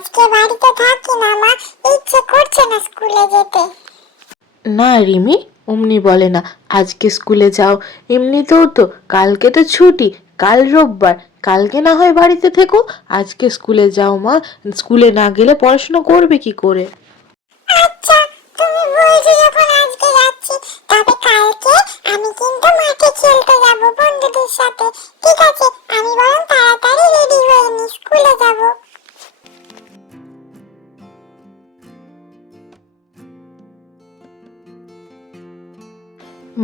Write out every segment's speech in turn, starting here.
আজকে বাড়িতে থাকি না মা, ইচ্ছে করছে না স্কুলে যেতে। না রিমি, অমনি বলে না আজকে স্কুলে যাও। এমনিতেও তো কালকে তো ছুটি, কাল রোববার, কালকে না হয় বাড়িতে থেকো, আজকে স্কুলে যাও মা। স্কুলে না গেলে পড়াশোনা করবে কি করে? আচ্ছা, তুমি বলছো যখন আজকে যাচ্ছি, তবে কালকে আমি কিন্তু মাঠে খেলতে যাব বন্ধুদের সাথে। ঠিক আছে, আমি বরং তাড়াতাড়ি রেডি হয়ে নি, স্কুলে যাব।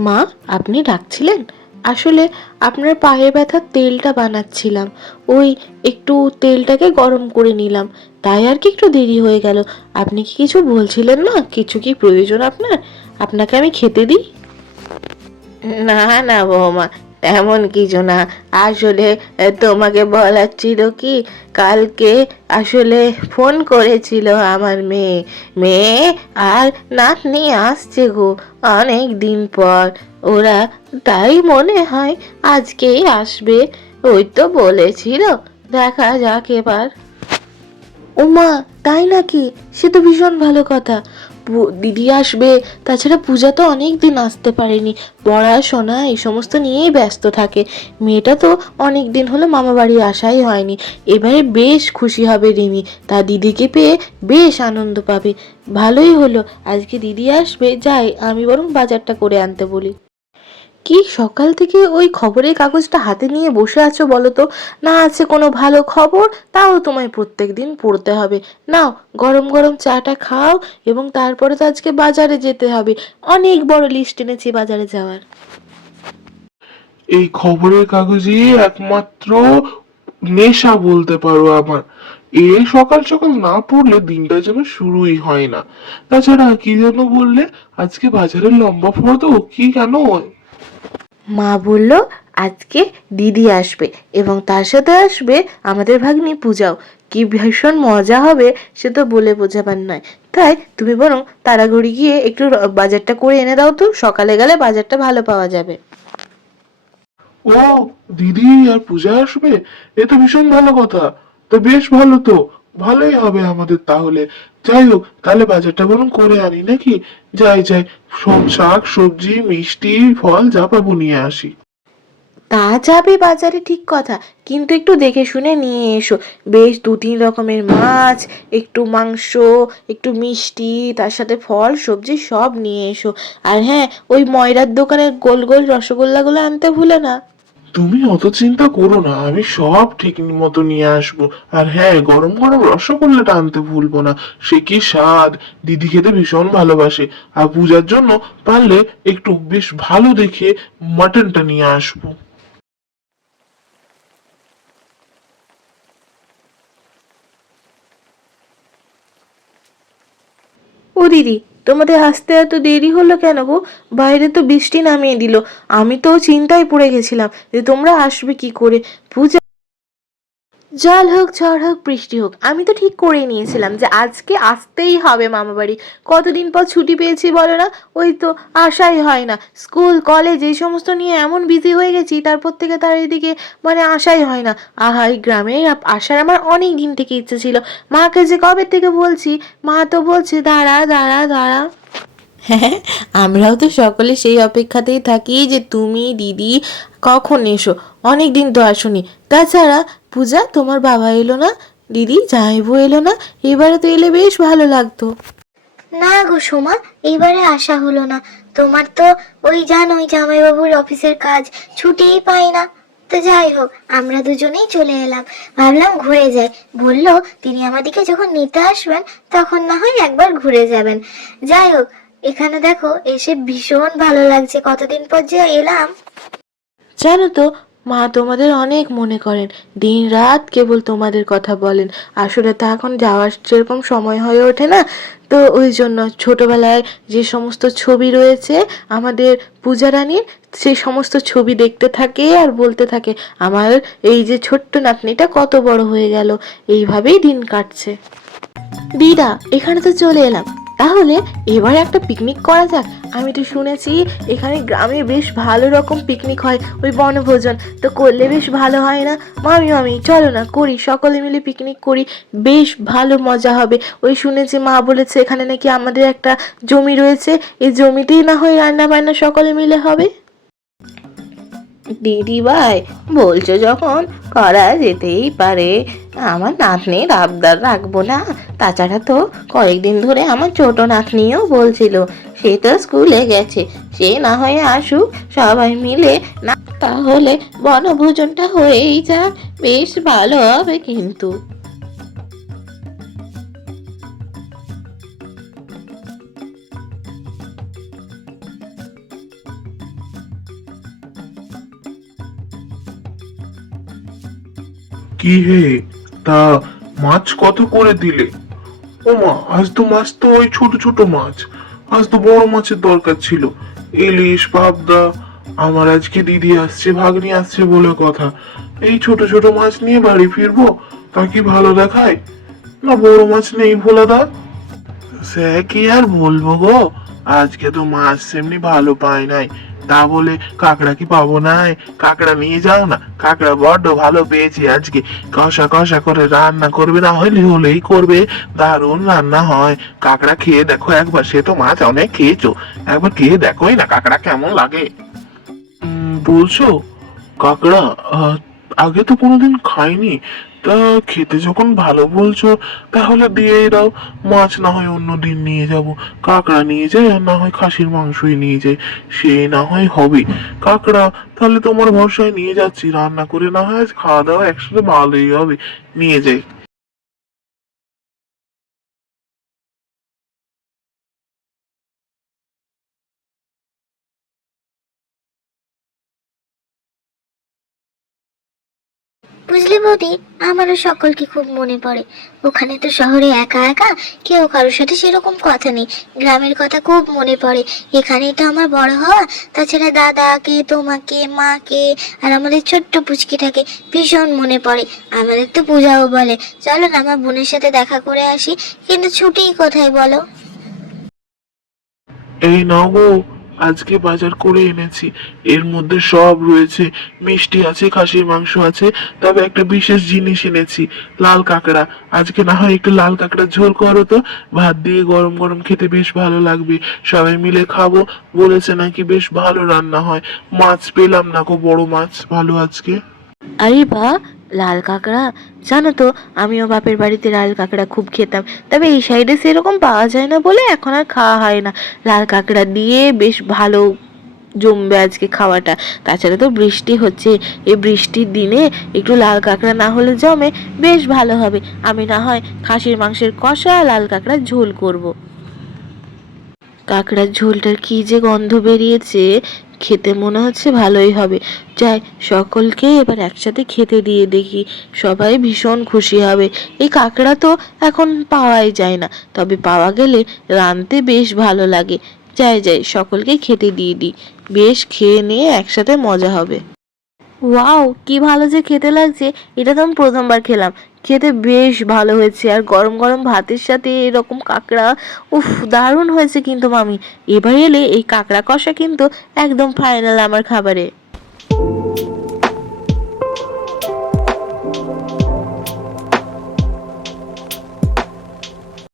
মা, আপনি ডাকছিলেন? আসলে আপনার পায়ে ব্যথার তেলটা বানাচ্ছিলাম, ওই একটু তেলটাকে গরম করে নিলাম, তাই আর কি একটু দেরি হয়ে গেল। আপনি কি কিছু বলছিলেন না? কিছু কি প্রয়োজন আপনার? আপনাকে আমি খেতে দিই? না না বৌমা, তেমন কিছু না। আসলে তোমাকে বলার ছিল কি, কালকে আসলে ফোন করেছিল আমার মেয়ে। মেয়ে আর নাতনি আসছে গো, অনেক দিন পর। ওরা তাই মনে হয় আজকেই আসবে, ওই তো বলেছিল। দেখা যাক এবার। ওমা, তাই নাকি? সে তো ভীষণ ভালো কথা। দিদি আসবে, তাছাড়া পূজা তো অনেক দিন আসতে পারেনি, পড়াশোনা এই সমস্ত নিয়েই ব্যস্ত থাকে। মেয়েটা তো অনেক দিন হলো মামা বাড়ি আসাই হয়নি। এবারে বেশ খুশি হবে রিমি, তা দিদিকে পেয়ে বেশ আনন্দ পাবে। ভালোই হলো আজকে দিদি আসবে, যাই আমি বরং বাজারটা করে আনতে বলি। কি সকাল থেকে ওই খবরের কাগজটা হাতে নিয়ে বসে আছো বলো তো? না আছে কোনো ভালো খবর, তাও তোমায় প্রত্যেক দিন পড়তে হবে। নাও, গরম গরম চাটা খাও, এবং তারপরে তো আজকে বাজারে যেতে হবে। অনেক বড় লিস্ট এনেছি বাজারে যাওয়ার। এই খবরের কাগজে একমাত্র নেশা বলতে পারো আমার। এ সকাল সকাল না পড়লে দিনটা যেন শুরুই হয় না। তাছাড়া কি যেন বললে, আজকে বাজারে লম্বা ফর্দ কি কেন? মা বলল আজকে দিদি আসবে, এবং তার সাথে আসবে আমাদের ভাগ্নি পূজাও। কি ভীষণ মজা হবে সে তো বলে বোঝাবার নয়। তাই তুমি বরং তাড়াতাড়ি গিয়ে একটু বাজারটা করে এনে দাও তো, সকালে গেলে বাজারটা ভালো পাওয়া যাবে। ও, দিদি আর পূজা আসবে? এ তো ভীষণ ভালো কথা। তো বেশ ভালো তো, ভালোই হবে আমাদের তাহলে। যাই হোক, তাহলে বাজারটা বরং করে আনি নাকি? যাই যাই, সব শাক সবজি মিষ্টি ফল যা পাবো নিয়ে আসি। তা যাবে বাজারে ঠিক কথা, কিন্তু একটু দেখে শুনে নিয়ে এসো। বেশ 2-3 রকমের মাছ, একটু মাংস, একটু মিষ্টি, তার সাথে ফল সবজি সব নিয়ে এসো। আর হ্যাঁ, ওই ময়রার দোকানের গোল গোল রসগোল্লাগুলো আনতে ভুলে না। তুমি অত চিন্তা করো না, আমি সব ঠিক মতো নিয়ে আসবো। আর হ্যাঁ, গরম গরম রসগোল্লাটা আনতে ভুলবো না। সে কি স্বাদ! দিদি খেতে ভীষণ ভালোবাসে। আর পূজার জন্য পারলে একটু বেশ ভালো দেখে মাটনটা নিয়ে আসবো। ও দিদি, তোমাদের আসতে এত দেরি হলো কেন গো? বাইরে তো বৃষ্টি নামিয়ে দিল। আমি তো চিন্তায় পড়ে গেছিলাম যে তোমরা আসবে কি করে। পূজা, জল হোক ঝড় হোক বৃষ্টি হোক, আমি তো ঠিক করেই নিয়েছিলাম যে আজকে আসতেই হবে মামা বাড়ি। কতদিন পর ছুটি পেয়েছি বলো না? ওই তো আসাই হয় না, স্কুল কলেজ এই সমস্ত নিয়ে এমন বিজি হয়ে গেছি, তারপর থেকে তার এদিকে মানে আসাই হয় না। আহা, এই গ্রামে আসার আমার অনেক দিন থেকে ইচ্ছে ছিল। মাকে যে কবে থেকে বলছি, মা তো বলছে দাঁড়া দাঁড়া দাঁড়া। হ্যাঁ, আমরাও তো সকলে সেই অপেক্ষাতেই থাকি যে তুমি দিদি কখন এসো। অনেক দিন তো আসোনি। তাছাড়া পূজা, তোমার বাবা এলো না? দিদি জামাইবু এলো না? এবারে তো এলে বেশ ভালো লাগতো। না গো সোমা, এবারে আসা হলো না। তোমার তো ওই জানোই জামাইবাবুর অফিসের কাজ, ছুটিই পাই না। তো যাই হোক, আমরা দুজনেই চলে এলাম। ভাবলাম ঘুরে যাই। বললো তিনি আমাদিকে যখন নিতে আসবেন তখন না হয় একবার ঘুরে যাবেন। যাই হোক, এখানে দেখো এসে ভীষণ ভালো লাগছে, কতদিন পর যে এলাম। জানো তো, মা তোমাদের অনেক মনে করেন, দিন রাত কেবল তোমাদের কথা বলেন। আসলে তো এখন যাওয়ার সেরকম সময় হয়ে ওঠে না। তো ওই জন্য ছোটবেলায় যে সমস্ত ছবি রয়েছে আমাদের পূজা রানীর, সেই সমস্ত ছবি দেখতে থাকে আর বলতে থাকে আমার এই যে ছোট্ট নাতনিটা কত বড় হয়ে গেল। এইভাবেই দিন কাটছে। দিদা, এখানে তো চলে এলাম। তাহলে এবার একটা পিকনিক করা যাক। আমি তো শুনেছি এখানে গ্রামে বেশ ভালো রকম পিকনিক হয়, ওই বনভোজন তো করলে বেশ ভালো হয় না? মামি মামি চলো না করি, সকলে মিলে পিকনিক করি, বেশ ভালো মজা হবে। ওই শুনেছি মা বলেছে এখানে নাকি আমাদের একটা জমি রয়েছে, এই জমিতেই না হয় রান্না বান্না সকলে মিলে হবে। দিদি ভাই বলছো যখন করা যেতেই পারে, আমার নাতনির আবদার রাখবো না? তাছাড়া তো কয়েকদিন ধরে আমার ছোট নাতনিও বলছিল, সে তো স্কুলে গেছে, সে না হয় আসুক সবাই মিলে না, তাহলে বনভোজনটা হয়েই যাক, বেশ ভালো হবে কিন্তু। কি হে, তা মাছ কত করে দিলে? ও মা, আজ তো মাছ তো ওই ছোট ছোট মাছ, আজ তো বড় মাছের দরকার ছিল। ইলিশ, পাবদা। আমার আজকে দিদি আসছে, ভাগ্নি আসছে বলে কথা, এই ছোট ছোট মাছ নিয়ে বাড়ি ফিরবো, তা কি ভালো দেখায়? না বড় মাছ নেই ভোলাদা? সে কি আর বলবো গো, আজকে তো মাছ সেমনি ভালো পাই নাই, তা বলে কাঁকড়া কি পাবো নাই? কাঁকড়া নিয়ে যাও না, কাঁকড়া বড্ড ভালো পেয়েছি আজকে, কষা কষা করে রান্না করবে, না হলে হলেই করবে, দারুণ রান্না হয়। কাঁকড়া খেয়ে দেখো একবার, সে তো মাছ অনেক খেয়েছো, একবার খেয়ে দেখোই না কাঁকড়া কেমন লাগে। বলছো কাঁকড়া? আগে তো কোনোদিন খাইনি, তা খেতে যখন ভালো বলছো তাহলে দিয়েই দাও। মাছ না হয় অন্য দিন নিয়ে যাব, কাঁকড়া নিয়ে যাই, আর না হয় খাসির মাংসই নিয়ে যাই, সে না হয় হবে। কাঁকড়া তাহলে তোমার ভরসায় নিয়ে যাচ্ছি, রান্না করে না হয় আজ খাওয়া দাওয়া একসাথে ভালোই হবে, নিয়ে যাই। বুঝলি বৌদি, আমারও সকলকে খুব মনে পড়ে। ওখানে তো শহরে একা একা, কেউ কারোর সাথে সেরকম কথা নেই, গ্রামের কথা খুব মনে পড়ে। এখানেই তো আমার বড় হওয়া, তাছাড়া দাদাকে, তোমাকে, মাকে, আর আমাদের ছোট্ট পুচকিটাকে ভীষণ মনে পড়ে। আমাদের তো পূজাও বলে, চলো না আমার বোনের সাথে দেখা করে আসি, কিন্তু ছুটি কোথায় বলো? এই নাও গো, আজকে বাজার করে এনেছি, এর মধ্যে সব রয়েছে, মিষ্টি আছে, খাসির মাংস আছে, তবে একটা বিশেষ জিনিস এনেছি, লাল কাঁকড়া। আজকে না হয় একটু লাল কাঁকড়ার ঝোল করো তো, ভাত দিয়ে গরম গরম খেতে বেশ ভালো লাগবে, সবাই মিলে খাবো। বলেছে নাকি বেশ ভালো রান্না হয়। মাছ পেলাম না গো, বড় মাছ ভালো আজকে। আরে বা, লাল কাঁকড়া! জানো তো আমিও বাপের বাড়িতে লাল কাঁকড়া খুব খেতাম, তবে এই সাইডে সেরকম পাওয়া যায় না বলে এখন আর খাওয়া হয় না। লাল কাঁকড়া দিয়ে বেশ ভালো জমবে আজকে খাওয়াটা। তাছাড়া তো বৃষ্টি হচ্ছে, এই বৃষ্টির দিনে একটু লাল কাঁকড়া না হলে জমে, বেশ ভালো হবে। আমি না হয় খাসির মাংসের কষা লাল কাঁকড়ার ঝোল করব। কাঁকড়ার ঝোলটার কি যে গন্ধ বেরিয়েছে, খেতে মনে হচ্ছে ভালোই হবে। যাই, সকলকে এবার একসাথে খেতে দিয়ে দেখি, সবাই ভীষণ খুশি হবে। এই কাঁকড়া তো এখন পাওয়াই যায় না, তবে পাওয়া গেলে রাঁধতে বেশ ভালো লাগে। যাই যাই, সকলকে খেতে দিয়ে দিই, বেশ খেয়ে নিয়ে একসাথে মজা হবে। ওয়াও, কি ভালো যে খেতে লাগছে! এটা তো আমি প্রথমবার খেলাম, খেতে বেশ ভালো হয়েছে, আর গরম গরম ভাতের সাথে এরকম কাঁকড়া, উফ দারুণ হয়েছে কিন্তু মামি। এবার এলে এই কাঁকড়া কষা কিন্তু একদম ফাইনাল আমার খাবারে।